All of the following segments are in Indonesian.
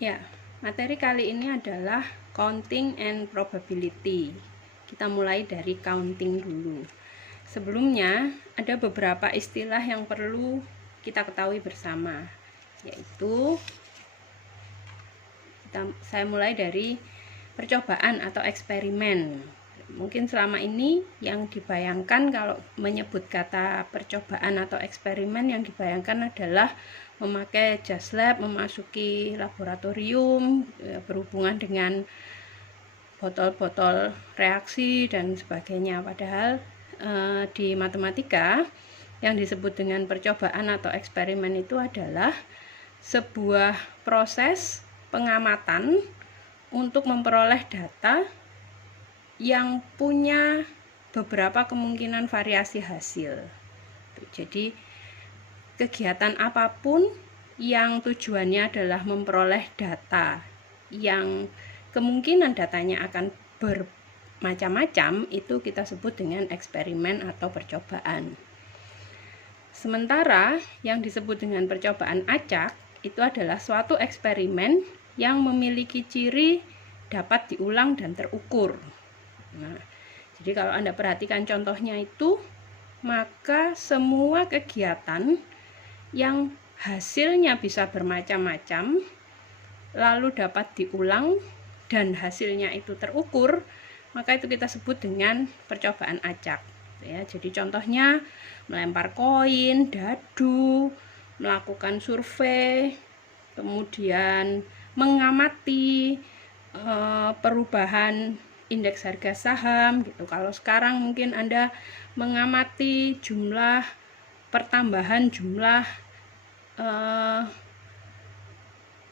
Ya, materi kali ini adalah counting and probability. Kita mulai dari counting dulu. Sebelumnya, ada beberapa istilah yang perlu kita ketahui bersama, yaitu saya mulai dari percobaan atau eksperimen. Mungkin selama ini yang dibayangkan kalau menyebut kata percobaan atau eksperimen, yang dibayangkan adalah memakai jas lab, memasuki laboratorium, berhubungan dengan botol-botol reaksi dan sebagainya. Padahal di matematika yang disebut dengan percobaan atau eksperimen itu adalah sebuah proses pengamatan untuk memperoleh data yang punya beberapa kemungkinan variasi hasil. Jadi kegiatan apapun yang tujuannya adalah memperoleh data yang kemungkinan datanya akan bermacam-macam, itu kita sebut dengan eksperimen atau percobaan. Sementara yang disebut dengan percobaan acak itu adalah suatu eksperimen yang memiliki ciri dapat diulang dan terukur. Nah, jadi kalau Anda perhatikan contohnya itu, maka semua kegiatan yang hasilnya bisa bermacam-macam, lalu dapat diulang dan hasilnya itu terukur, maka itu kita sebut dengan percobaan acak. Ya, jadi contohnya melempar koin, dadu, melakukan survei, kemudian mengamati perubahan indeks harga saham gitu. Kalau sekarang mungkin Anda mengamati jumlah pertambahan jumlah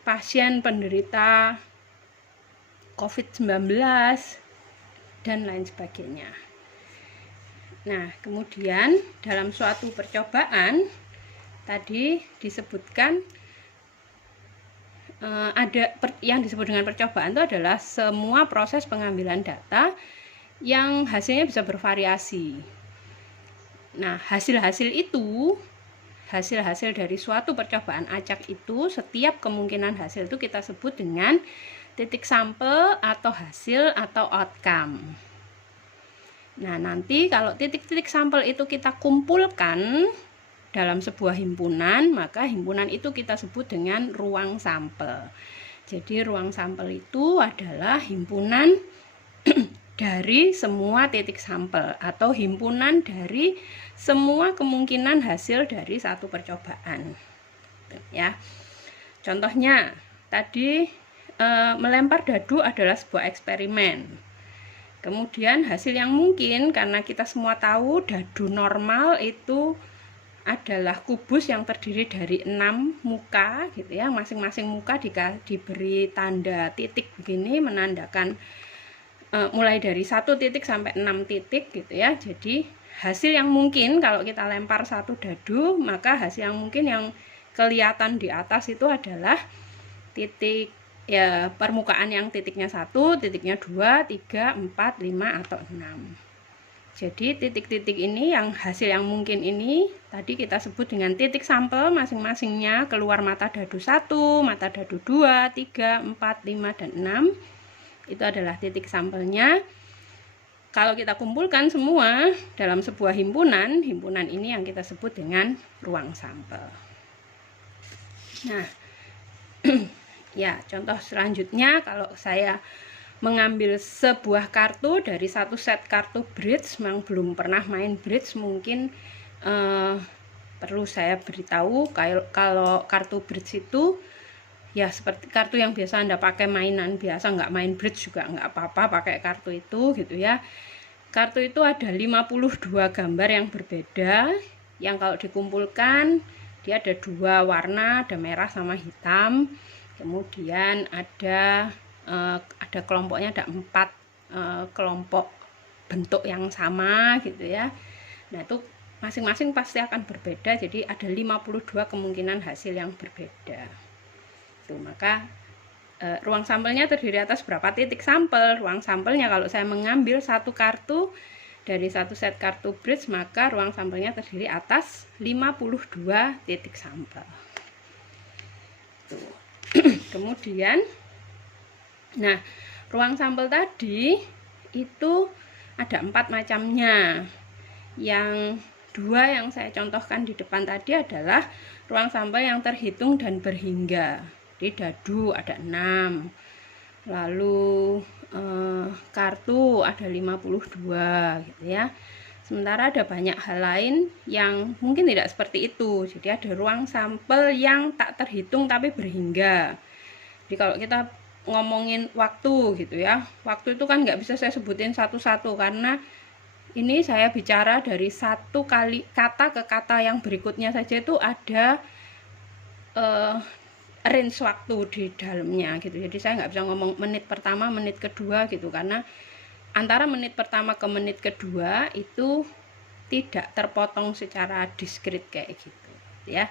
pasien penderita COVID-19 dan lain sebagainya. Nah, kemudian dalam suatu percobaan tadi disebutkan yang disebut dengan percobaan itu adalah semua proses pengambilan data yang hasilnya bisa bervariasi. Nah, hasil-hasil dari suatu percobaan acak itu, setiap kemungkinan hasil itu kita sebut dengan titik sampel atau hasil atau outcome. Nah, nanti kalau titik-titik sampel itu kita kumpulkan dalam sebuah himpunan, maka himpunan itu kita sebut dengan ruang sampel. Jadi ruang sampel itu adalah himpunan dari semua titik sampel atau himpunan dari semua kemungkinan hasil dari satu percobaan. Ya. Contohnya tadi melempar dadu adalah sebuah eksperimen. Kemudian hasil yang mungkin, karena kita semua tahu dadu normal itu adalah kubus yang terdiri dari 6 muka gitu ya. Masing-masing muka diberi tanda titik begini, menandakan mulai dari 1 titik sampai 6 titik gitu ya. Jadi hasil yang mungkin kalau kita lempar satu dadu, maka hasil yang mungkin yang kelihatan di atas itu adalah titik ya, permukaan yang titiknya 1, titiknya 2, 3, 4, 5 atau 6. Jadi titik-titik ini yang hasil yang mungkin ini tadi kita sebut dengan titik sampel, masing-masingnya keluar mata dadu 1, mata dadu 2, 3, 4, 5, dan 6. Itu adalah titik sampelnya. Kalau kita kumpulkan semua dalam sebuah himpunan ini yang kita sebut dengan ruang sampel. Nah, ya, contoh selanjutnya kalau saya mengambil sebuah kartu dari satu set kartu bridge, memang belum pernah main bridge, mungkin perlu saya beritahu kalau kartu bridge itu ya seperti kartu yang biasa Anda pakai mainan biasa, nggak main bridge juga nggak apa-apa pakai kartu itu gitu ya. Kartu itu ada 52 gambar yang berbeda, yang kalau dikumpulkan dia ada 2 warna, ada merah sama hitam. Kemudian ada kelompoknya, ada 4 kelompok bentuk yang sama gitu ya. Nah, itu masing-masing pasti akan berbeda, jadi ada 52 kemungkinan hasil yang berbeda. Tuh, maka ruang sampelnya terdiri atas berapa titik sampel? Ruang sampelnya kalau saya mengambil satu kartu dari satu set kartu bridge, maka ruang sampelnya terdiri atas 52 titik sampel. Tuh. Kemudian, nah, ruang sampel tadi itu ada 4 macamnya. Yang 2 yang saya contohkan di depan tadi adalah ruang sampel yang terhitung dan berhingga. Di dadu ada 6. Lalu kartu ada 52 gitu ya. Sementara ada banyak hal lain yang mungkin tidak seperti itu. Jadi ada ruang sampel yang tak terhitung tapi berhingga. Jadi kalau kita ngomongin waktu gitu ya, waktu itu kan nggak bisa saya sebutin satu-satu karena ini saya bicara dari satu kali kata ke kata yang berikutnya saja itu ada range waktu di dalamnya gitu. Jadi saya nggak bisa ngomong menit pertama, menit kedua gitu, karena antara menit pertama ke menit kedua itu tidak terpotong secara diskrit kayak gitu ya.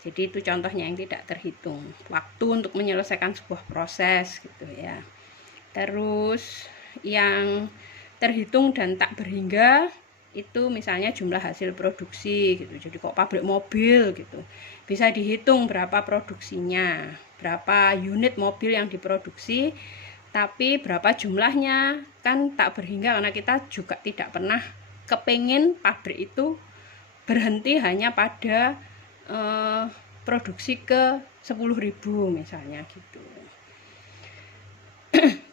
Jadi itu contohnya yang tidak terhitung, waktu untuk menyelesaikan sebuah proses gitu ya. Terus yang terhitung dan tak berhingga itu misalnya jumlah hasil produksi gitu. Jadi kok pabrik mobil gitu bisa dihitung berapa produksinya, berapa unit mobil yang diproduksi, tapi berapa jumlahnya kan tak berhingga karena kita juga tidak pernah kepingin pabrik itu berhenti hanya pada produksi ke 10.000 misalnya gitu.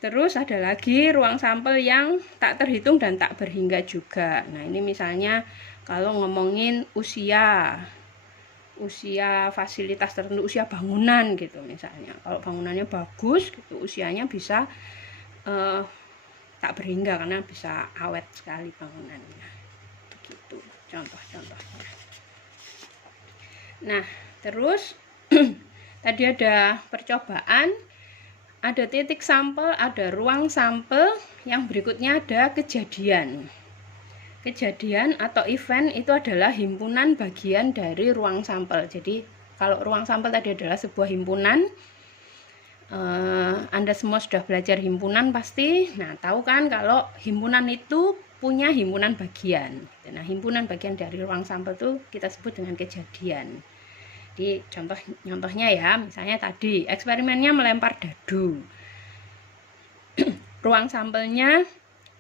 Terus ada lagi ruang sampel yang tak terhitung dan tak berhingga juga. Nah ini misalnya kalau ngomongin usia fasilitas tertentu, usia bangunan gitu misalnya. Kalau bangunannya bagus gitu, usianya bisa tak berhingga karena bisa awet sekali bangunannya. Begitu contoh-contohnya. Nah terus tadi ada percobaan, ada titik sampel, ada ruang sampel, yang berikutnya ada kejadian. Kejadian atau event itu adalah himpunan bagian dari ruang sampel. Jadi kalau ruang sampel tadi adalah sebuah himpunan, Anda semua sudah belajar himpunan pasti. Nah tahu kan kalau himpunan itu punya himpunan bagian. Nah himpunan bagian dari ruang sampel itu kita sebut dengan kejadian. Jadi contohnya ya, misalnya tadi eksperimennya melempar dadu. Ruang sampelnya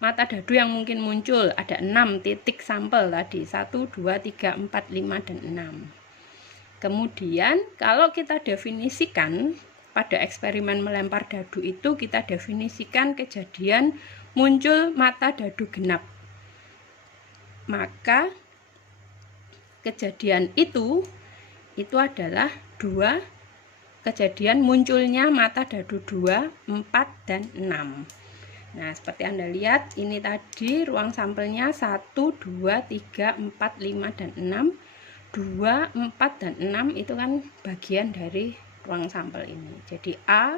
mata dadu yang mungkin muncul ada 6 titik sampel tadi, 1, 2, 3, 4, 5, dan 6. Kemudian kalau kita definisikan pada eksperimen melempar dadu itu, kita definisikan kejadian muncul mata dadu genap. Maka kejadian itu adalah 2 kejadian munculnya mata dadu 2, 4, dan 6. Nah seperti Anda lihat ini tadi ruang sampelnya 1, 2, 3, 4, 5, dan 6. 2, 4, dan 6 itu kan bagian dari ruang sampel ini. Jadi A,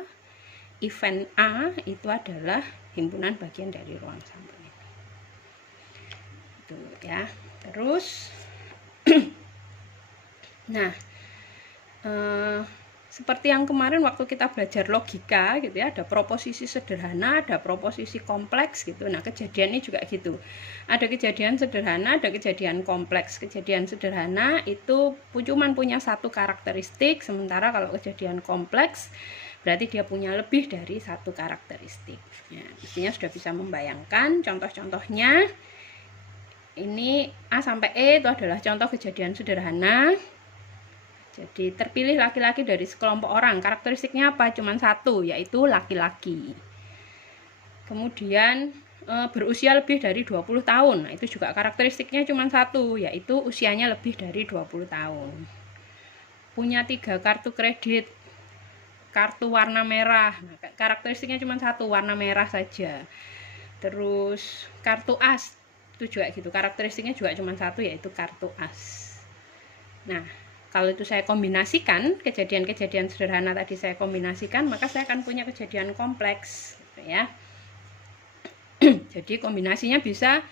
event A itu adalah himpunan bagian dari ruang sampel ini. Itu ya. Terus nah seperti yang kemarin waktu kita belajar logika gitu ya, ada proposisi sederhana, ada proposisi kompleks gitu. Nah kejadian ini juga gitu, ada kejadian sederhana, ada kejadian kompleks. Kejadian sederhana itu cuma punya satu karakteristik, sementara kalau kejadian kompleks berarti dia punya lebih dari satu karakteristik ya. Mestinya sudah bisa membayangkan contoh-contohnya. Ini A sampai E itu adalah contoh kejadian sederhana. Jadi terpilih laki-laki dari sekelompok orang, karakteristiknya apa? Cuman satu, yaitu laki-laki. Kemudian berusia lebih dari 20 tahun. Nah, itu juga karakteristiknya cuman satu, yaitu usianya lebih dari 20 tahun. Punya 3 kartu kredit, kartu warna merah. Nah, karakteristiknya cuma satu, warna merah saja. Terus kartu as, itu juga gitu, karakteristiknya juga cuma satu, yaitu kartu as. Nah kalau itu saya kombinasikan, kejadian-kejadian sederhana tadi saya kombinasikan, maka saya akan punya kejadian kompleks gitu ya. Jadi kombinasinya bisa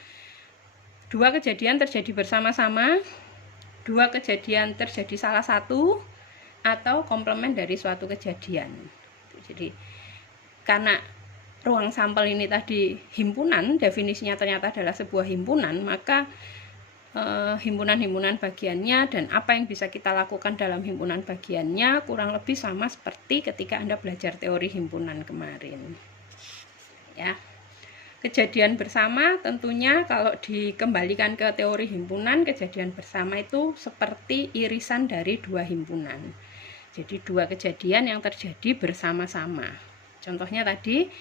2 kejadian terjadi bersama-sama, 2 kejadian terjadi salah satu, atau komplement dari suatu kejadian. Jadi karena ruang sampel ini tadi himpunan, definisinya ternyata adalah sebuah himpunan, maka himpunan-himpunan bagiannya dan apa yang bisa kita lakukan dalam himpunan bagiannya kurang lebih sama seperti ketika Anda belajar teori himpunan kemarin. Ya. Kejadian bersama tentunya kalau dikembalikan ke teori himpunan, kejadian bersama itu seperti irisan dari dua himpunan. Jadi dua kejadian yang terjadi bersama-sama. Contohnya tadi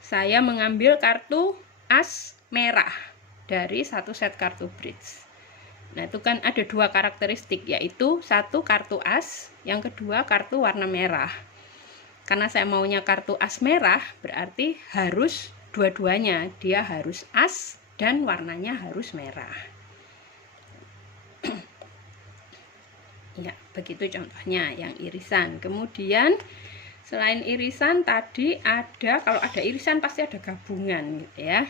saya mengambil kartu as merah dari satu set kartu bridge. Nah, itu kan ada dua karakteristik, yaitu satu kartu as, yang kedua kartu warna merah. Karena saya maunya kartu as merah, berarti harus dua-duanya, dia harus as dan warnanya harus merah. Ya, begitu contohnya yang irisan. Kemudian selain irisan tadi ada, kalau ada irisan pasti ada gabungan gitu ya.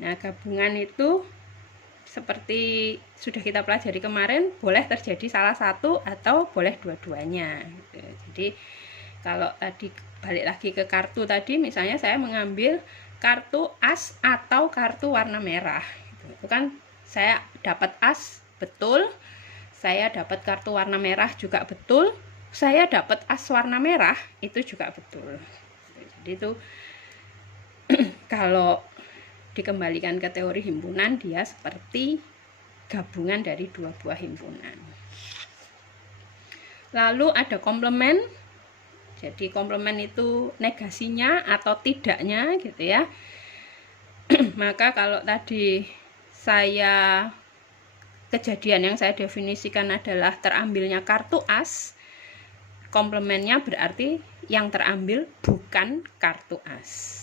Nah, gabungan itu seperti sudah kita pelajari kemarin, boleh terjadi salah satu atau boleh dua-duanya gitu. Jadi kalau tadi balik lagi ke kartu tadi, misalnya saya mengambil kartu as atau kartu warna merah gitu. Itu kan saya dapat as betul, saya dapat kartu warna merah juga betul, saya dapat as warna merah itu juga betul. Jadi itu kalau dikembalikan ke teori himpunan, dia seperti gabungan dari dua buah himpunan. Lalu ada komplement. Jadi komplement itu negasinya atau tidaknya gitu ya. Maka kalau tadi kejadian yang saya definisikan adalah terambilnya kartu as, komplementnya berarti yang terambil bukan kartu as.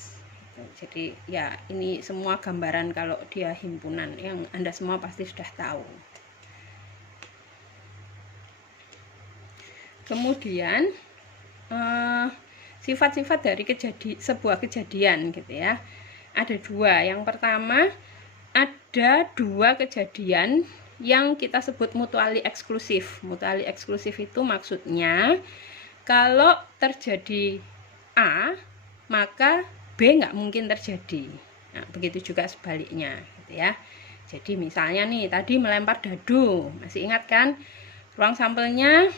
Jadi ya ini semua gambaran kalau dia himpunan yang Anda semua pasti sudah tahu. Kemudian sifat-sifat dari sebuah kejadian gitu ya. Ada dua. Yang pertama, ada dua kejadian yang kita sebut mutually eksklusif. Mutually eksklusif itu maksudnya kalau terjadi A, maka B nggak mungkin terjadi. Nah, begitu juga sebaliknya gitu ya. Jadi misalnya nih tadi melempar dadu, masih ingat kan? Ruang sampelnya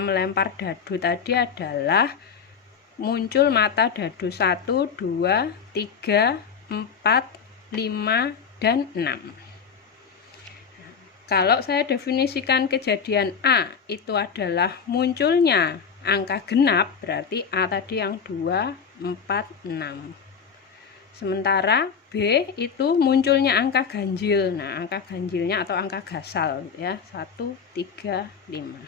melempar dadu tadi adalah muncul mata dadu 1, 2, 3, 4, 5, dan 6. Kalau saya definisikan kejadian A itu adalah munculnya angka genap, berarti A tadi yang 2, 4, 6. Sementara B itu munculnya angka ganjil. Nah, angka ganjilnya atau angka gasal ya, 1, 3, 5.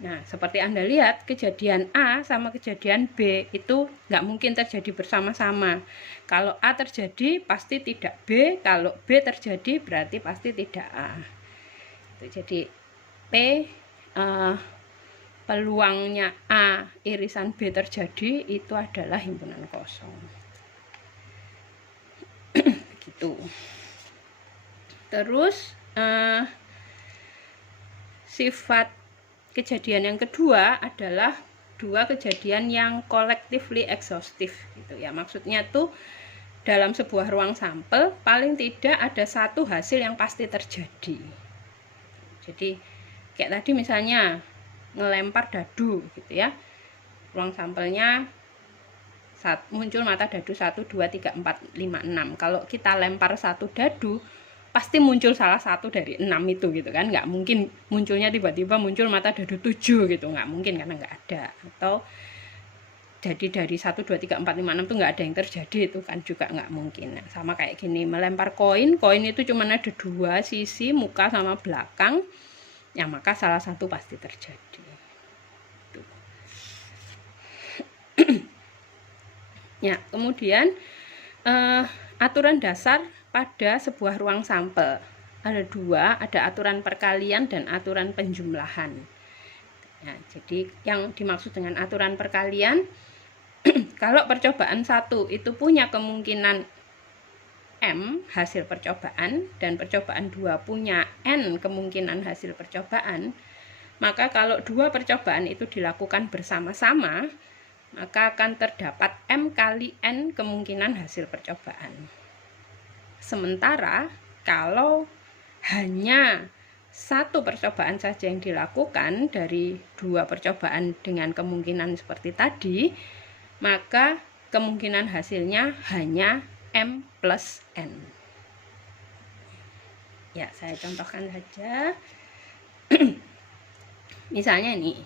Nah, seperti Anda lihat, kejadian A sama kejadian B itu nggak mungkin terjadi bersama-sama. Kalau A terjadi, pasti tidak B. Kalau B terjadi, berarti pasti tidak A. Jadi, peluangnya A irisan B terjadi itu adalah himpunan kosong. Begitu. Terus sifat kejadian yang kedua adalah dua kejadian yang collectively exhaustive gitu ya. Maksudnya tuh dalam sebuah ruang sampel paling tidak ada satu hasil yang pasti terjadi. Jadi kayak tadi misalnya ngelempar dadu gitu ya, ruang sampelnya muncul mata dadu 1, 2, 3, 4, 5, 6. Kalau kita lempar satu dadu pasti muncul salah satu dari 6 itu gitu kan, nggak mungkin munculnya tiba-tiba muncul mata dadu 7 gitu, nggak mungkin karena nggak ada. Atau jadi dari 1, 2, 3, 4, 5, 6 itu nggak ada yang terjadi, itu kan juga nggak mungkin. Nah, sama kayak gini, melempar koin itu cuma ada dua sisi, muka sama belakang, ya maka salah satu pasti terjadi. Ya, kemudian aturan dasar pada sebuah ruang sampel ada dua, ada aturan perkalian dan aturan penjumlahan. Ya, jadi yang dimaksud dengan aturan perkalian, kalau percobaan 1 itu punya kemungkinan M hasil percobaan dan percobaan 2 punya N kemungkinan hasil percobaan, maka kalau dua percobaan itu dilakukan bersama-sama, maka akan terdapat M kali N kemungkinan hasil percobaan. Sementara kalau hanya satu percobaan saja yang dilakukan dari 2 percobaan dengan kemungkinan seperti tadi, maka kemungkinan hasilnya hanya M plus N. Ya, saya contohkan saja. Misalnya ini,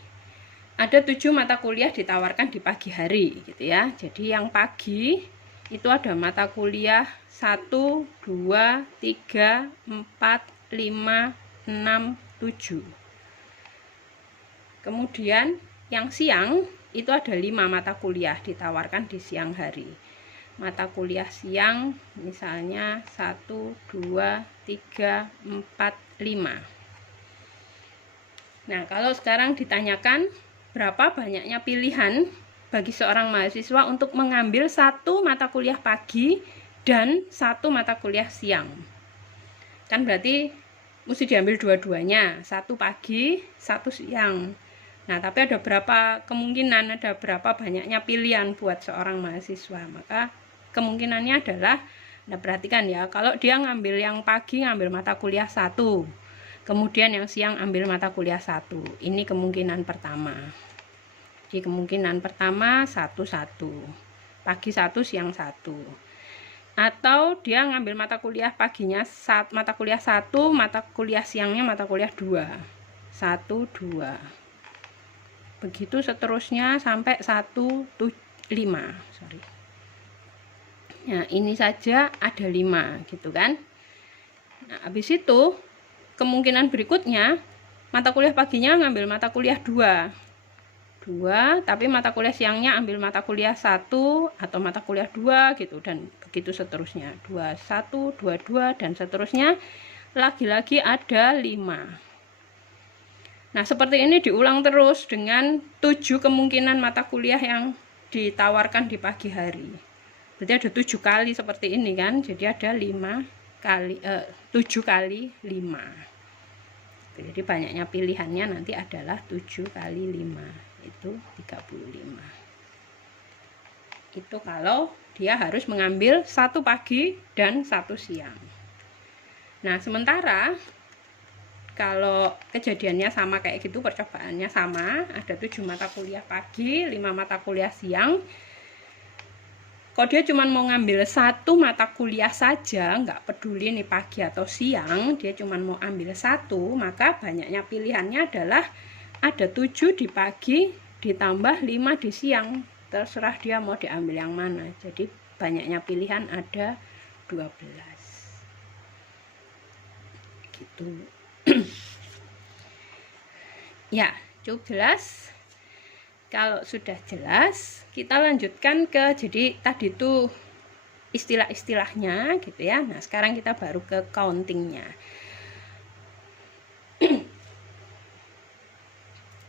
ada 7 mata kuliah ditawarkan di pagi hari gitu ya. Jadi yang pagi itu ada mata kuliah 1, 2, 3, 4, 5, 6, 7. Kemudian yang siang itu ada 5 mata kuliah ditawarkan di siang hari. Mata kuliah siang misalnya 1, 2, 3, 4, 5. Nah, kalau sekarang ditanyakan berapa banyaknya pilihan bagi seorang mahasiswa untuk mengambil 1 mata kuliah pagi dan 1 mata kuliah siang. Kan berarti mesti diambil dua-duanya, 1 pagi, 1 siang. Nah, tapi ada berapa kemungkinan, ada berapa banyaknya pilihan buat seorang mahasiswa. Maka kemungkinannya adalah, nah perhatikan ya, kalau dia ngambil yang pagi ngambil mata kuliah 1, kemudian yang siang ambil mata kuliah 1. Ini kemungkinan pertama. Jadi kemungkinan pertama 1, 1. Pagi 1, siang 1. Atau dia ngambil mata kuliah paginya mata kuliah 1, mata kuliah siangnya mata kuliah 2. 1, 2. Begitu seterusnya sampai 1, 5. Sorry. Nah, ini saja ada 5 gitu kan. Nah, habis itu kemungkinan berikutnya mata kuliah paginya ngambil mata kuliah 2, tapi mata kuliah siangnya ambil mata kuliah 1 atau mata kuliah 2 gitu, dan begitu seterusnya, 2, 1, 2, 2 dan seterusnya, lagi-lagi ada 5. Nah, seperti ini diulang terus dengan 7 kemungkinan mata kuliah yang ditawarkan di pagi hari. Berarti ada 7 kali seperti ini kan, jadi ada 7 kali 5. Jadi banyaknya pilihannya nanti adalah 7 kali 5, itu 35. Itu kalau dia harus mengambil 1 pagi dan 1 siang. Nah, sementara kalau kejadiannya sama kayak gitu, percobaannya sama, ada 7 mata kuliah pagi, 5 mata kuliah siang. Kalau dia cuma mau ngambil 1 mata kuliah saja, nggak peduli nih pagi atau siang, dia cuma mau ambil 1, maka banyaknya pilihannya adalah ada 7 di pagi ditambah 5 di siang. Terserah dia mau diambil yang mana. Jadi banyaknya pilihan ada 12. Gitu. Ya, cukup jelas. Kalau sudah jelas, kita lanjutkan ke, jadi tadi itu istilah-istilahnya gitu ya. Nah, sekarang kita baru ke countingnya.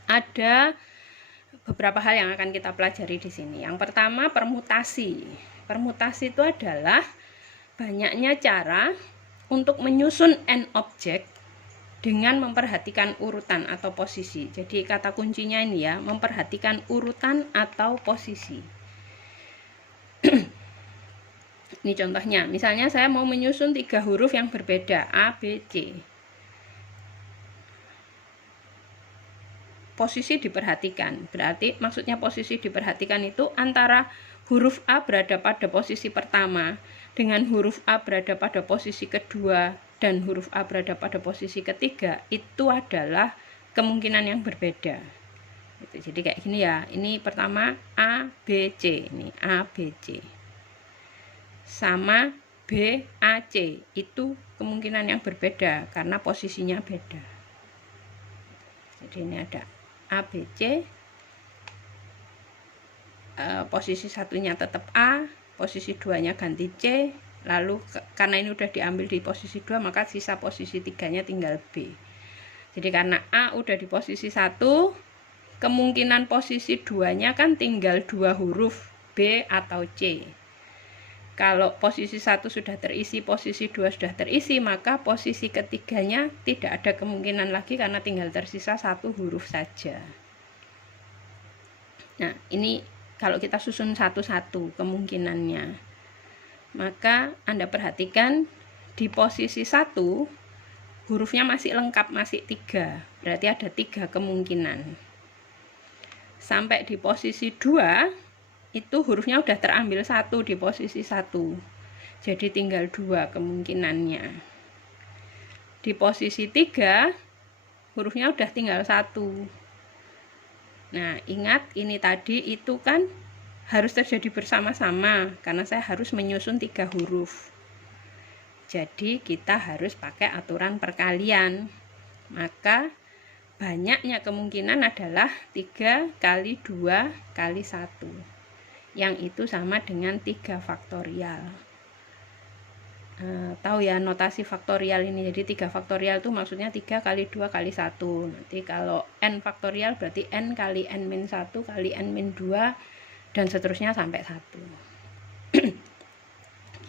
Ada beberapa hal yang akan kita pelajari di sini. Yang pertama, permutasi. Permutasi itu adalah banyaknya cara untuk menyusun n objek dengan memperhatikan urutan atau posisi. Jadi kata kuncinya ini ya, memperhatikan urutan atau posisi. Ini contohnya, misalnya saya mau menyusun 3 huruf yang berbeda, A, B, C. Posisi diperhatikan, berarti maksudnya posisi diperhatikan itu antara huruf A berada pada posisi pertama dengan huruf A berada pada posisi kedua dan huruf A berada pada posisi ketiga, itu adalah kemungkinan yang berbeda. Jadi kayak gini ya, ini pertama A, B, C, ini A, B, C sama B, A, C, itu kemungkinan yang berbeda karena posisinya beda. Jadi ini ada A, B, C, posisi satunya tetap A, posisi 2-nya ganti C, lalu karena ini udah diambil di posisi 2, maka sisa posisi 3-nya tinggal B. Jadi karena A udah di posisi 1, kemungkinan posisi 2-nya kan tinggal 2 huruf B atau C. Kalau posisi 1 sudah terisi, posisi 2 sudah terisi, maka posisi ketiganya tidak ada kemungkinan lagi karena tinggal tersisa 1 huruf saja. Nah, ini kalau kita susun satu-satu kemungkinannya, maka Anda perhatikan di posisi 1 hurufnya masih lengkap, masih 3, berarti ada 3 kemungkinan. Sampai di posisi 2 itu hurufnya udah terambil 1 di posisi 1, jadi tinggal 2 kemungkinannya. Di posisi 3 hurufnya udah tinggal 1. Nah, ingat ini tadi itu kan harus terjadi bersama-sama karena saya harus menyusun 3 huruf. Jadi kita harus pakai aturan perkalian. Maka banyaknya kemungkinan adalah 3 kali 2 kali 1. Yang itu sama dengan 3 faktorial. Tahu ya notasi faktorial ini. Jadi 3 faktorial itu maksudnya 3 kali 2 kali 1. Nanti kalau n faktorial berarti n kali n-1 kali n-2 dan seterusnya sampai 1.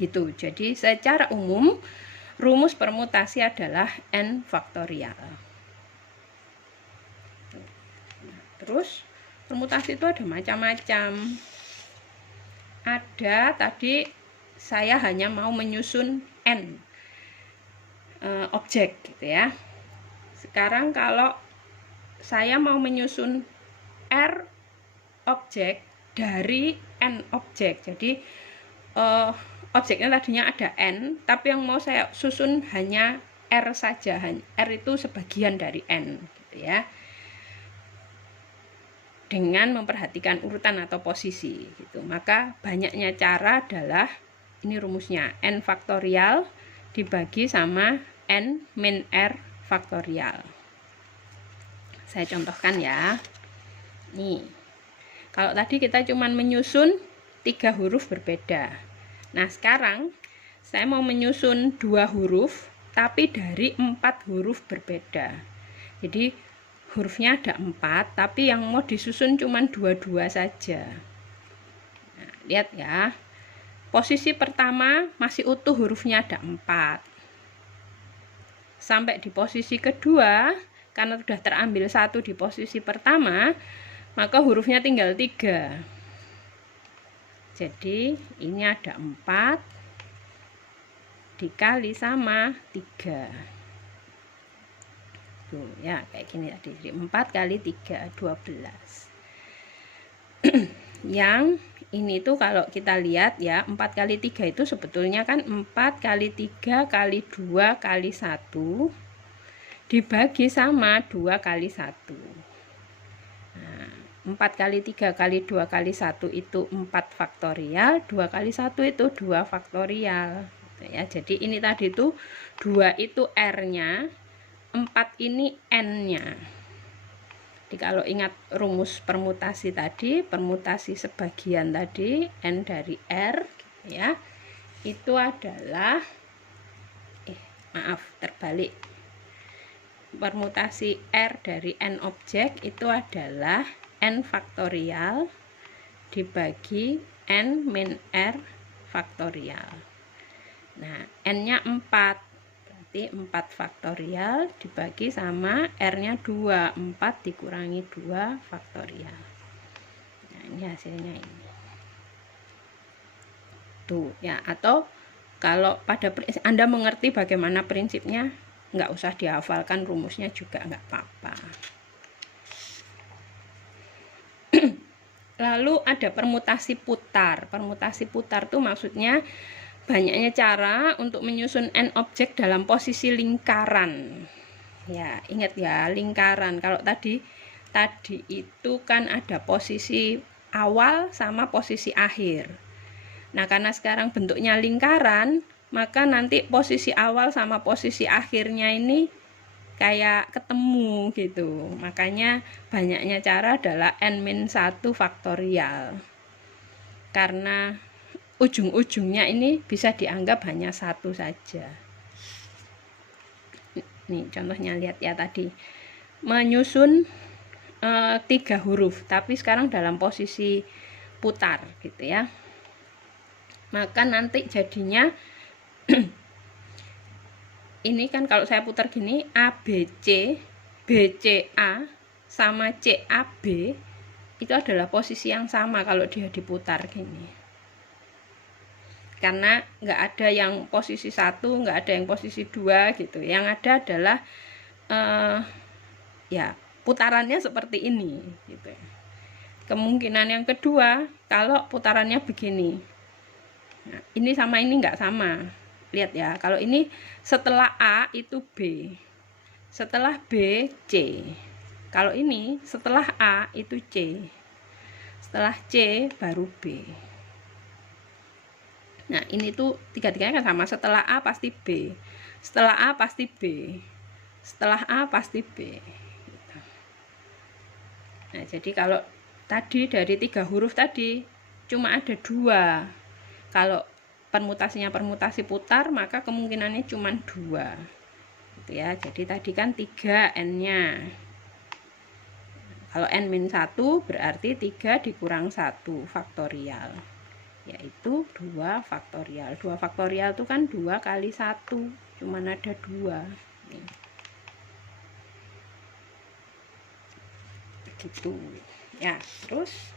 Gitu. Jadi secara umum rumus permutasi adalah n faktorial. Nah, terus permutasi itu ada macam-macam. Ada tadi saya hanya mau menyusun n objek gitu ya. Sekarang kalau saya mau menyusun r objek dari n objek. Jadi objeknya tadinya ada n, tapi yang mau saya susun hanya r saja. R itu sebagian dari n gitu ya. Dengan memperhatikan urutan atau posisi gitu. Maka banyaknya cara adalah ini rumusnya, n faktorial dibagi sama n min r faktorial. Saya contohkan ya. Nih. Kalau tadi kita cuma menyusun 3 huruf berbeda. Nah, sekarang saya mau menyusun 2 huruf tapi dari 4 huruf berbeda. Jadi hurufnya ada 4, tapi yang mau disusun cuma 2 saja. Nah, lihat ya. Posisi pertama masih utuh, hurufnya ada 4. Sampai di posisi kedua, karena sudah terambil 1 di posisi pertama, maka hurufnya tinggal 3. Jadi ini ada 4 dikali sama 3. Tuh ya, kayak gini tadi. 4 kali 3, 12. Yang ini tuh kalau kita lihat ya, 4 kali 3 itu sebetulnya kan 4 kali 3 kali 2 kali 1 dibagi sama 2 kali 1. Nah, 4 kali 3 kali 2 kali 1 itu 4 faktorial, 2 kali 1 itu 2 faktorial ya. Jadi ini tadi itu 2 itu R-nya, 4 ini N-nya. Jadi kalau ingat rumus permutasi tadi, permutasi sebagian tadi N dari R ya, itu adalah terbalik. Permutasi R dari N objek itu adalah N faktorial dibagi N min R faktorial. Nah, N-nya 4, berarti 4 faktorial dibagi sama R-nya 2, 4 dikurangi 2 faktorial. Nah, ini hasilnya ini. Tuh ya, atau kalau pada Anda mengerti bagaimana prinsipnya, nggak usah dihafalkan rumusnya juga nggak apa-apa. Lalu ada permutasi putar. Permutasi putar tuh maksudnya banyaknya cara untuk menyusun n objek dalam posisi lingkaran. Ya, ingat ya, lingkaran. Kalau tadi itu kan ada posisi awal sama posisi akhir. Nah, karena sekarang bentuknya lingkaran, maka nanti posisi awal sama posisi akhirnya ini kayak ketemu gitu. Makanya banyaknya cara adalah n-1 faktorial. Karena ujung-ujungnya ini bisa dianggap hanya 1 saja. Nih contohnya, lihat ya tadi. Menyusun 3 huruf, tapi sekarang dalam posisi putar gitu ya. Maka nanti jadinya ini kan kalau saya putar gini, ABC, BCA sama CAB itu adalah posisi yang sama kalau dia diputar gini. karena nggak ada yang posisi 1, nggak ada yang posisi 2 gitu. Yang ada adalah ya putarannya seperti ini gitu. Kemungkinan yang kedua, kalau putarannya begini, nah, ini sama ini nggak sama. Lihat ya, kalau ini setelah A itu B, setelah B C. Kalau ini setelah A itu C, setelah C baru B. Nah, ini tuh tiga-tiganya kan sama. Setelah A pasti B, setelah A pasti B, setelah A pasti B. Nah, jadi kalau tadi dari 3 huruf tadi cuma ada 2. Kalau permutasinya permutasi putar, maka kemungkinannya cuma 2. Gitu ya. Jadi tadi kan 3 N-nya. Kalau N-1 berarti 3 dikurang 1 faktorial, yaitu 2 faktorial. 2 faktorial itu kan 2 kali 1, cuman ada 2. Gitu ya. Terus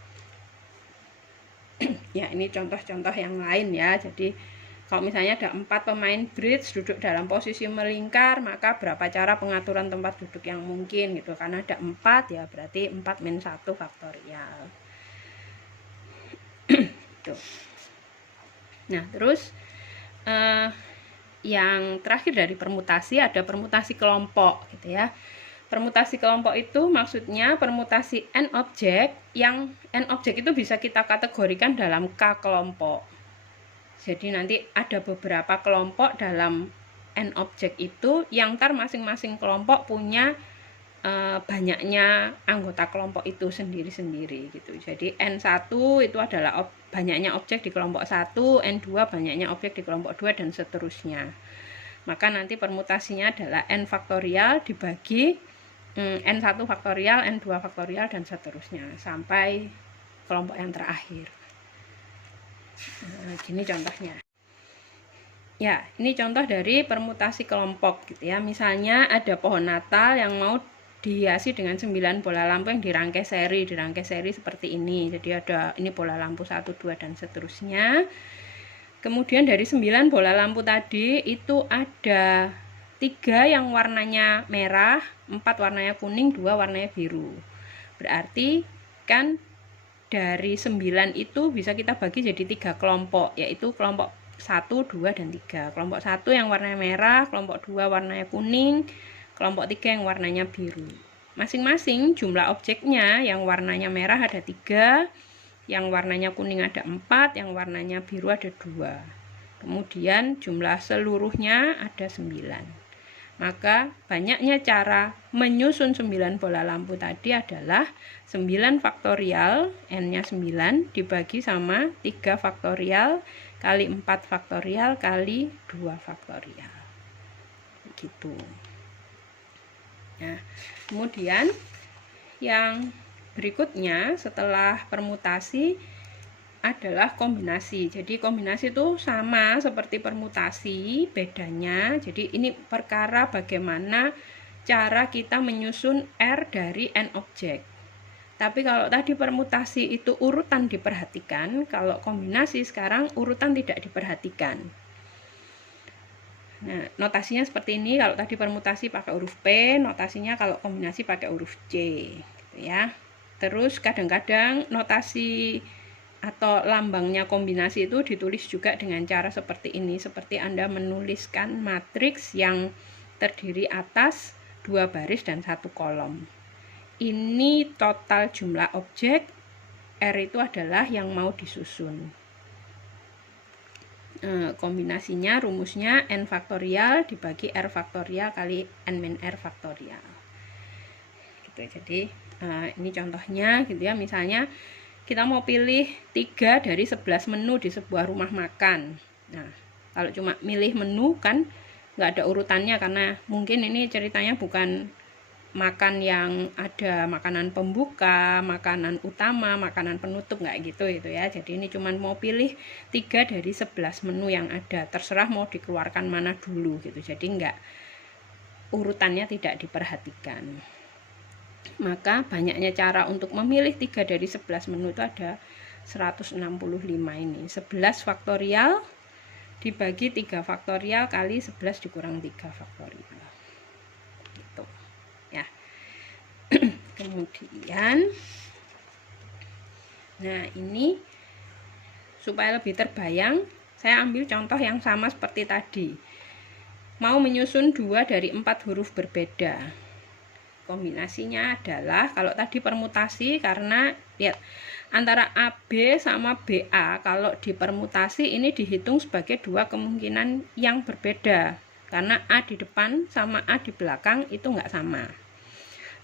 ya ini contoh-contoh yang lain ya. Jadi kalau misalnya ada 4 pemain bridge duduk dalam posisi melingkar, maka berapa cara pengaturan tempat duduk yang mungkin gitu. Karena ada 4 ya, berarti 4 min 1 faktorial. Tuh. Nah, terus yang terakhir dari permutasi ada permutasi kelompok gitu ya. Permutasi kelompok itu maksudnya permutasi n objek, yang n objek itu bisa kita kategorikan dalam k kelompok. Jadi nanti ada beberapa kelompok dalam n objek itu, yang masing-masing kelompok punya banyaknya anggota kelompok itu sendiri-sendiri gitu. Jadi N1 itu adalah banyaknya objek di kelompok 1, N2 banyaknya objek di kelompok 2, dan seterusnya. Maka nanti permutasinya adalah N faktorial dibagi N1 faktorial, N2 faktorial, dan seterusnya sampai kelompok yang terakhir. Nah, gini contohnya. Ya, ini contoh dari permutasi kelompok gitu ya. Misalnya ada pohon Natal yang mau dihiasi dengan 9 bola lampu yang dirangkai seri seperti ini. Jadi ada ini bola lampu 1, 2, dan seterusnya. Kemudian dari 9 bola lampu tadi itu ada 3 yang warnanya merah, 4 warnanya kuning, 2 warnanya biru. Berarti kan dari 9 itu bisa kita bagi jadi 3 kelompok, yaitu kelompok 1, 2, dan 3. Kelompok 1 yang warnanya merah, kelompok 2 warnanya kuning, kelompok 3 yang warnanya biru. Masing-masing jumlah objeknya, yang warnanya merah ada 3, yang warnanya kuning ada 4, yang warnanya biru ada 2. Kemudian jumlah seluruhnya ada 9. Maka banyaknya cara menyusun 9 bola lampu tadi adalah 9 faktorial, N-nya 9, dibagi sama 3 faktorial kali 4 faktorial kali 2 faktorial. Gitu. Nah, kemudian yang berikutnya setelah permutasi adalah kombinasi. Jadi kombinasi itu sama seperti permutasi, bedanya jadi ini perkara bagaimana cara kita menyusun R dari n objek. Tapi kalau tadi permutasi itu urutan diperhatikan, kalau kombinasi sekarang urutan tidak diperhatikan. Nah, notasinya seperti ini. Kalau tadi permutasi pakai huruf P, notasinya kalau kombinasi pakai huruf C gitu ya. Terus kadang-kadang notasi atau lambangnya kombinasi itu ditulis juga dengan cara seperti ini, seperti Anda menuliskan matriks yang terdiri atas 2 baris dan 1 kolom. Ini total jumlah objek, R itu adalah yang mau disusun. Kombinasinya rumusnya N faktorial dibagi R faktorial kali N min R faktorial gitu. Jadi ini contohnya gitu ya. Misalnya kita mau pilih 3 dari 11 menu di sebuah rumah makan. Nah, kalau cuma milih menu kan nggak ada urutannya, karena mungkin ini ceritanya bukan makan yang ada makanan pembuka, makanan utama, makanan penutup, nggak gitu ya. Jadi ini cuma mau pilih 3 dari 11 menu yang ada, terserah mau dikeluarkan mana dulu gitu. Jadi nggak, urutannya tidak diperhatikan. Maka banyaknya cara untuk memilih 3 dari 11 menu itu ada 165 ini. 11 faktorial dibagi 3 faktorial kali 11 dikurang 3 faktorial. Gitu. Ya. Kemudian nah, ini supaya lebih terbayang, saya ambil contoh yang sama seperti tadi. Mau menyusun 2 dari 4 huruf berbeda. Kombinasinya adalah, kalau tadi permutasi, karena lihat antara AB sama BA, kalau dipermutasi ini dihitung sebagai 2 kemungkinan yang berbeda, karena A di depan sama A di belakang itu nggak sama.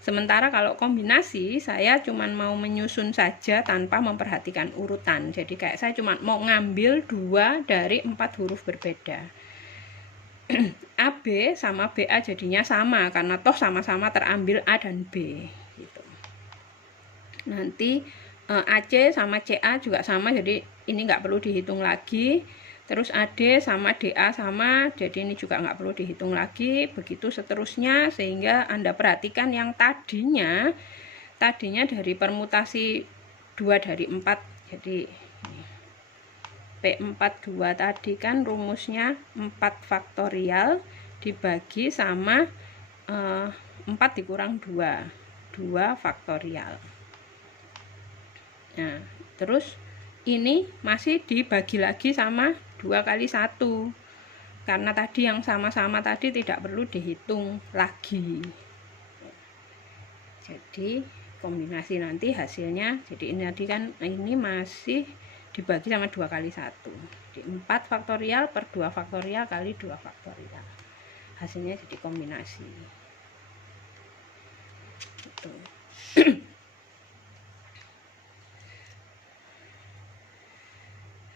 Sementara kalau kombinasi, saya cuma mau menyusun saja tanpa memperhatikan urutan. Jadi kayak saya cuma mau ngambil 2 dari 4 huruf berbeda. AB sama BA jadinya sama, karena toh sama-sama terambil A dan B. Gitu. Nanti AC sama CA juga sama, jadi ini nggak perlu dihitung lagi. Terus AD sama DA sama, jadi ini juga nggak perlu dihitung lagi. Begitu seterusnya, sehingga Anda perhatikan yang tadinya dari permutasi 2 dari 4, jadi P42 tadi kan rumusnya 4 faktorial dibagi sama 4 dikurang 2 faktorial. Nah, terus ini masih dibagi lagi sama 2 kali 1, karena tadi yang sama-sama tadi tidak perlu dihitung lagi. Jadi kombinasi nanti hasilnya, jadi ini tadi kan ini masih dibagi sama 2 kali 1, jadi 4 faktorial per 2 faktorial kali 2 faktorial, hasilnya jadi kombinasi gitu.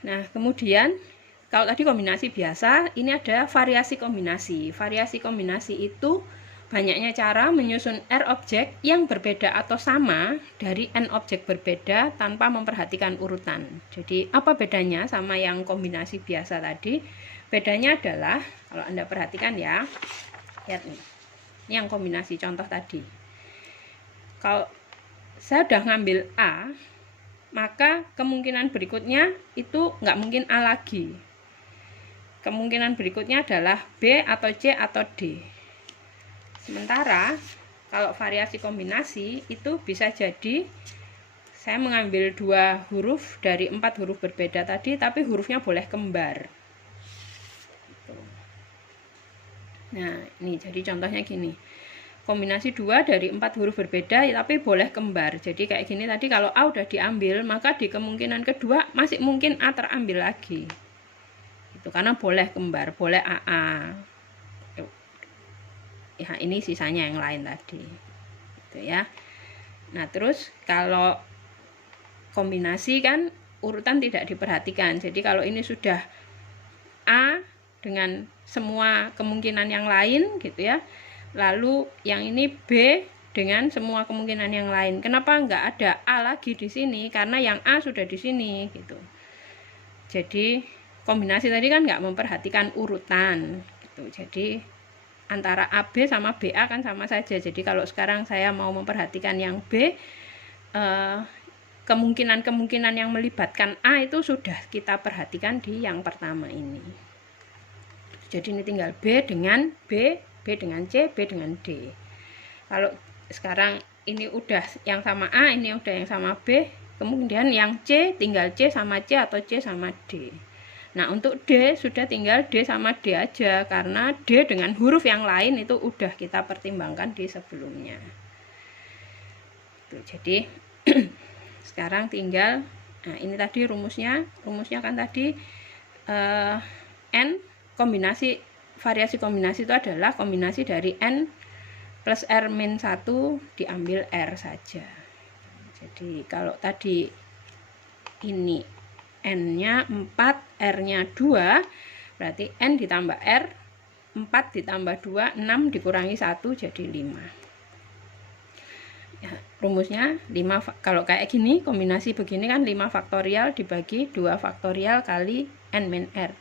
Nah, kemudian kalau tadi kombinasi biasa, ini ada variasi kombinasi. Variasi kombinasi itu banyaknya cara menyusun R objek yang berbeda atau sama dari N objek berbeda tanpa memperhatikan urutan. Jadi apa bedanya sama yang kombinasi biasa tadi? Bedanya adalah, kalau Anda perhatikan ya, lihat nih, ini yang kombinasi contoh tadi. Kalau saya udah ngambil A, maka kemungkinan berikutnya itu nggak mungkin A lagi. Kemungkinan berikutnya adalah B atau C atau D. Sementara kalau variasi kombinasi itu bisa jadi saya mengambil 2 huruf dari 4 huruf berbeda tadi, tapi hurufnya boleh kembar. Nah, ini jadi contohnya gini. Kombinasi 2 dari 4 huruf berbeda tapi boleh kembar. Jadi kayak gini tadi, kalau A udah diambil, maka di kemungkinan kedua masih mungkin A terambil lagi. Itu karena boleh kembar, boleh AA. Ya, ini sisanya yang lain tadi. Gitu ya. Nah, terus kalau kombinasi kan urutan tidak diperhatikan. Jadi kalau ini sudah A dengan semua kemungkinan yang lain gitu ya. Lalu yang ini B dengan semua kemungkinan yang lain. Kenapa nggak ada A lagi di sini? Karena yang A sudah di sini gitu. Jadi kombinasi tadi kan nggak memperhatikan urutan gitu. Jadi antara AB sama BA kan sama saja. Jadi kalau sekarang saya mau memperhatikan yang B, kemungkinan-kemungkinan yang melibatkan A itu sudah kita perhatikan di yang pertama ini. Jadi ini tinggal B dengan B, B dengan C, B dengan D. Kalau sekarang ini udah yang sama A, ini udah yang sama B, kemudian yang C tinggal C sama C atau C sama D. Nah, untuk D sudah tinggal D sama D aja, karena D dengan huruf yang lain itu udah kita pertimbangkan di sebelumnya. Tuh, jadi sekarang tinggal, nah ini tadi rumusnya kan tadi N kombinasi, variasi kombinasi itu adalah kombinasi dari N plus R min 1 diambil R saja. Jadi kalau tadi ini N-nya 4, R-nya 2, berarti N ditambah R, 4 ditambah 2, 6 dikurangi 1 jadi 5. Ya, rumusnya 5, kalau kayak gini, kombinasi begini kan 5 faktorial dibagi 2 faktorial kali N min R.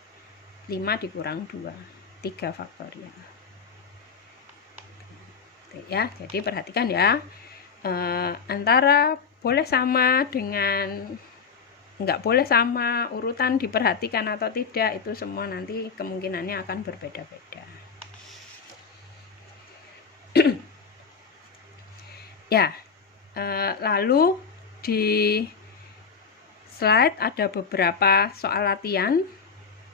5 dikurang 2, 3 faktorial. Oke, ya, jadi perhatikan ya, antara boleh sama dengan nggak boleh sama, urutan diperhatikan atau tidak, itu semua nanti kemungkinannya akan berbeda-beda. Ya, lalu di slide ada beberapa soal latihan,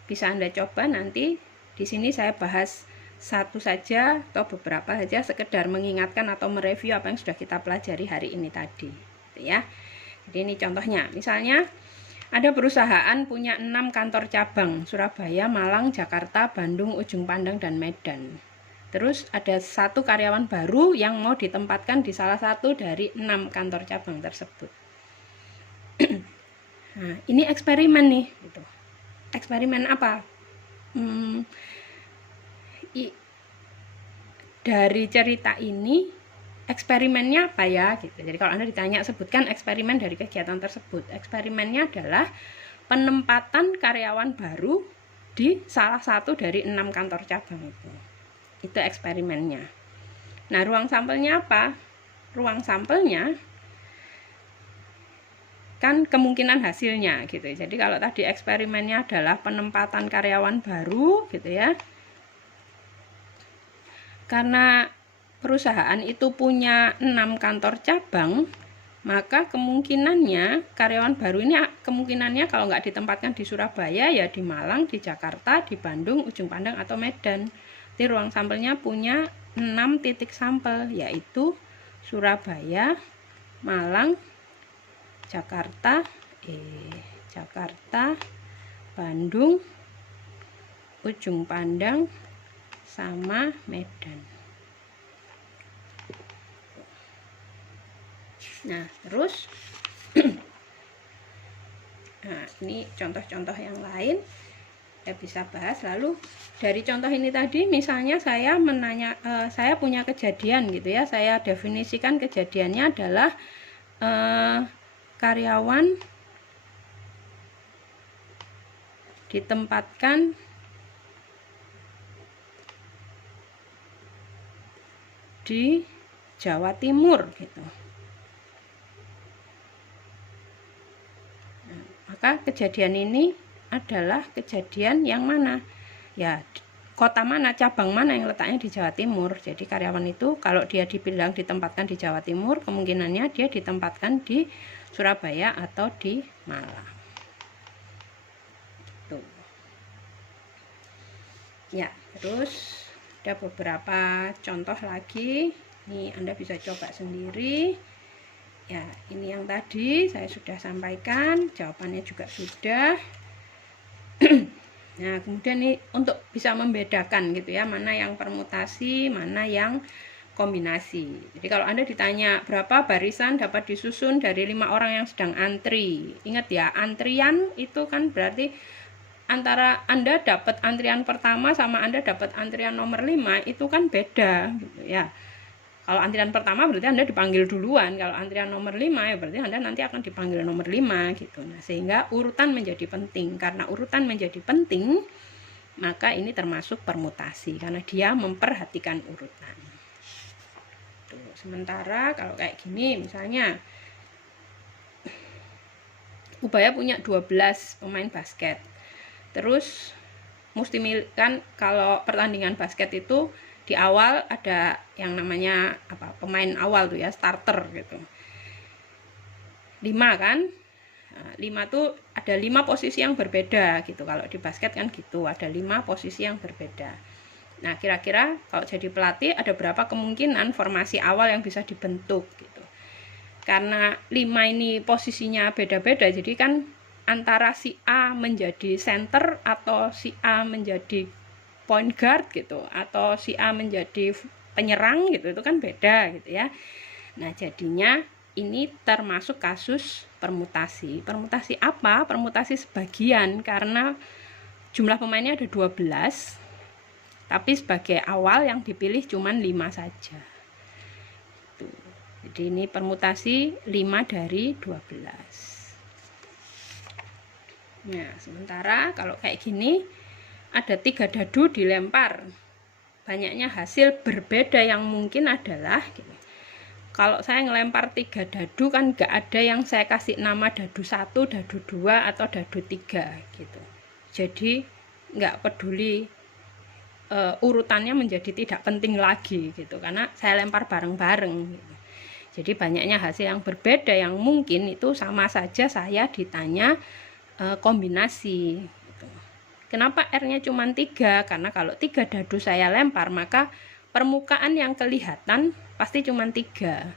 bisa Anda coba nanti. Di sini saya bahas satu saja atau beberapa saja, sekedar mengingatkan atau mereview apa yang sudah kita pelajari hari ini tadi, ya. Jadi ini contohnya, misalnya ada perusahaan punya 6 kantor cabang, Surabaya, Malang, Jakarta, Bandung, Ujung Pandang, dan Medan. Terus ada satu karyawan baru yang mau ditempatkan di salah satu dari 6 kantor cabang tersebut. Nah, ini eksperimen nih, gitu. Eksperimen apa? Dari cerita ini, eksperimennya apa ya, gitu. Jadi kalau Anda ditanya, sebutkan eksperimen dari kegiatan tersebut. Eksperimennya adalah penempatan karyawan baru di salah satu dari 6 kantor cabang itu. Itu eksperimennya. Nah, ruang sampelnya apa? Ruang sampelnya kan kemungkinan hasilnya, gitu. Jadi kalau tadi eksperimennya adalah penempatan karyawan baru, gitu ya. Karena perusahaan itu punya 6 kantor cabang, maka kemungkinannya karyawan baru ini kemungkinannya kalau nggak ditempatkan di Surabaya, ya di Malang, di Jakarta, di Bandung, Ujung Pandang, atau Medan. Jadi ruang sampelnya punya 6 titik sampel, yaitu Surabaya, Malang, Jakarta, Bandung, Ujung Pandang, sama Medan. Nah, terus nah, ini contoh-contoh yang lain kita bisa bahas. Lalu dari contoh ini tadi, misalnya saya saya punya kejadian, gitu ya. Saya definisikan kejadiannya adalah karyawan ditempatkan di Jawa Timur, gitu. Nah, maka kejadian ini adalah kejadian yang mana? Ya, kota mana, cabang mana yang letaknya di Jawa Timur. Jadi karyawan itu kalau dia dibilang ditempatkan di Jawa Timur, kemungkinannya dia ditempatkan di Surabaya atau di Malang. Tuh. Ya, terus ada beberapa contoh lagi. Ini Anda bisa coba sendiri. Ya, ini yang tadi saya sudah sampaikan, jawabannya juga sudah. Nah, kemudian ini untuk bisa membedakan, gitu ya, mana yang permutasi, mana yang kombinasi. Jadi kalau Anda ditanya berapa barisan dapat disusun dari 5 orang yang sedang antri. Ingat ya, antrian itu kan berarti antara Anda dapat antrian pertama sama Anda dapat antrian nomor 5 itu kan beda, gitu ya. Kalau antrian pertama berarti Anda dipanggil duluan, kalau antrian nomor 5 ya berarti Anda nanti akan dipanggil nomor 5, gitu. Nah, sehingga urutan menjadi penting. Karena urutan menjadi penting, maka ini termasuk permutasi karena dia memperhatikan urutan. Tuh, sementara kalau kayak gini, misalnya Ubaya punya 12 pemain basket. Terus mesti kan kalau pertandingan basket itu di awal ada yang namanya apa, pemain awal tuh ya, starter gitu. 5 kan? Nah, 5 tuh ada 5 posisi yang berbeda gitu. Kalau di basket kan gitu, ada 5 posisi yang berbeda. Nah, kira-kira kalau jadi pelatih ada berapa kemungkinan formasi awal yang bisa dibentuk gitu. Karena 5 ini posisinya beda-beda, jadi kan antara si A menjadi center atau si A menjadi point guard gitu, atau si A menjadi penyerang gitu, itu kan beda gitu ya. Nah, jadinya ini termasuk kasus permutasi. Permutasi apa? Permutasi sebagian, karena jumlah pemainnya ada 12, tapi sebagai awal yang dipilih cuma 5 saja. Tuh. Jadi ini permutasi 5 dari 12. Nah, sementara kalau kayak gini ada 3 dadu dilempar, banyaknya hasil berbeda yang mungkin adalah gini. kalau saya ngelempar 3 dadu kan nggak ada yang saya kasih nama dadu 1, dadu 2 atau dadu 3 gitu. Jadi nggak peduli urutannya menjadi tidak penting lagi gitu, karena saya lempar bareng-bareng gitu. Jadi banyaknya hasil yang berbeda yang mungkin itu sama saja saya ditanya kombinasi gitu. Kenapa R-nya cuma 3? Karena kalau 3 dadu saya lempar, maka permukaan yang kelihatan pasti cuma 3.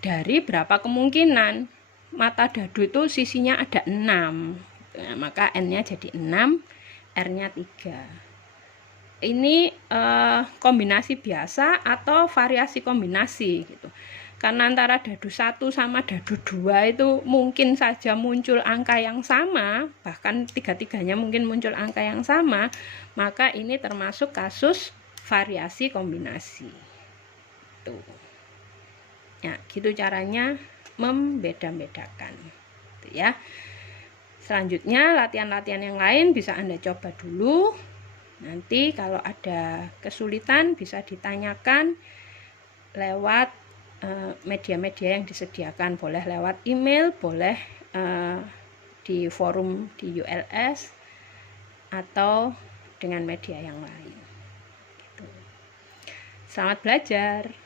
Dari berapa kemungkinan mata dadu itu sisinya ada 6. Nah, maka N-nya jadi 6, R-nya 3. Ini kombinasi biasa atau variasi kombinasi gitu. Karena antara dadu 1 sama dadu 2 itu mungkin saja muncul angka yang sama, bahkan tiga-tiganya mungkin muncul angka yang sama, maka ini termasuk kasus variasi kombinasi. Tuh. Ya, gitu caranya membeda-bedakan. Gitu ya. Selanjutnya latihan-latihan yang lain bisa Anda coba dulu. Nanti kalau ada kesulitan bisa ditanyakan lewat media-media yang disediakan. Boleh lewat email, boleh di forum di ULS, atau dengan media yang lain. Gitu. Selamat belajar.